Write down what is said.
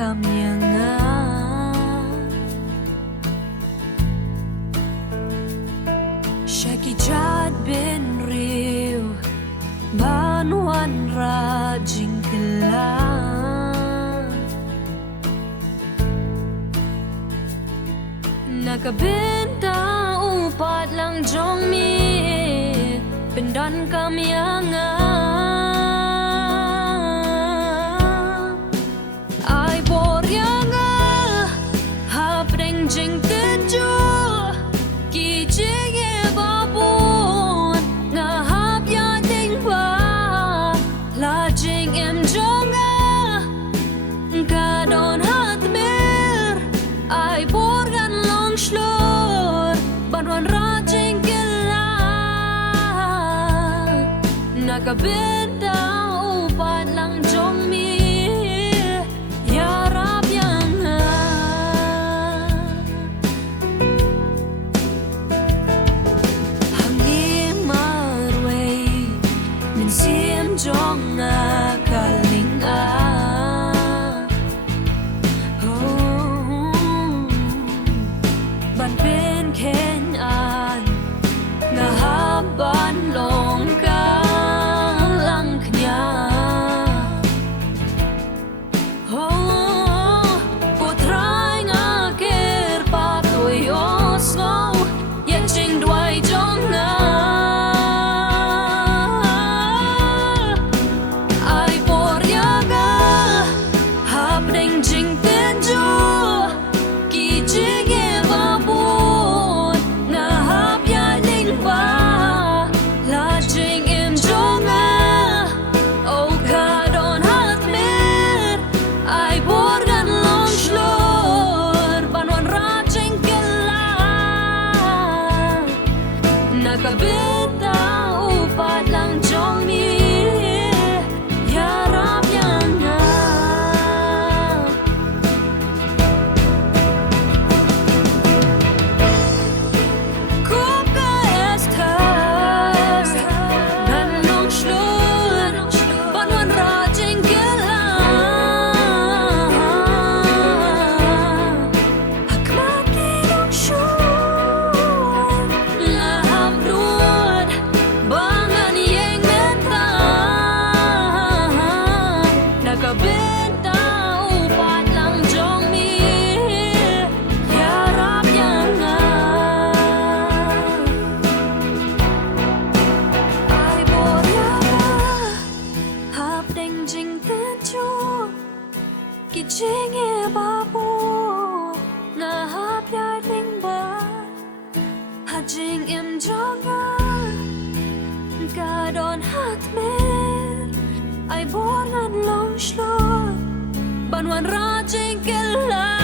kami nga Shakijad bin riw Banwan rajing kilang Nakabinta upat lang jong mi Pindan kami nga Ay borya nga Hapdeng jing tejo Kijing e babon Nga hapya ding ba Lajing em jonga Kadon hatmer Ay borgan long slor Banwan rajing kilang Nakabinta upat lang jong mi Yarap yang Hangi marway Min Syiem jong kaling Ban pin ken an Nga haban long ka lang knya Putray nga kir patoy osno Yan ching dway jong na Ay borya nga Hapdeng jing tenjo Kijing e babon Nga hapya ling ba Lajing im jonga O kadon hatmer Ay borgan long slor Banwan rajing kilang Nakabinta upat lang jong mi Yarap yang Kup ka Esther Nan long slor Banwan rajing kilang Hakmaki long slor Nga hamlud Bangan yang mentang Nakabinta upat lang jong mi Yarap yang Ay borya Hapdeng jing tenjo Kijing e babon Nga hapya ling ba Hajing im jonga Kadon hatmer Ay borgan long slor Banwan rajing kilang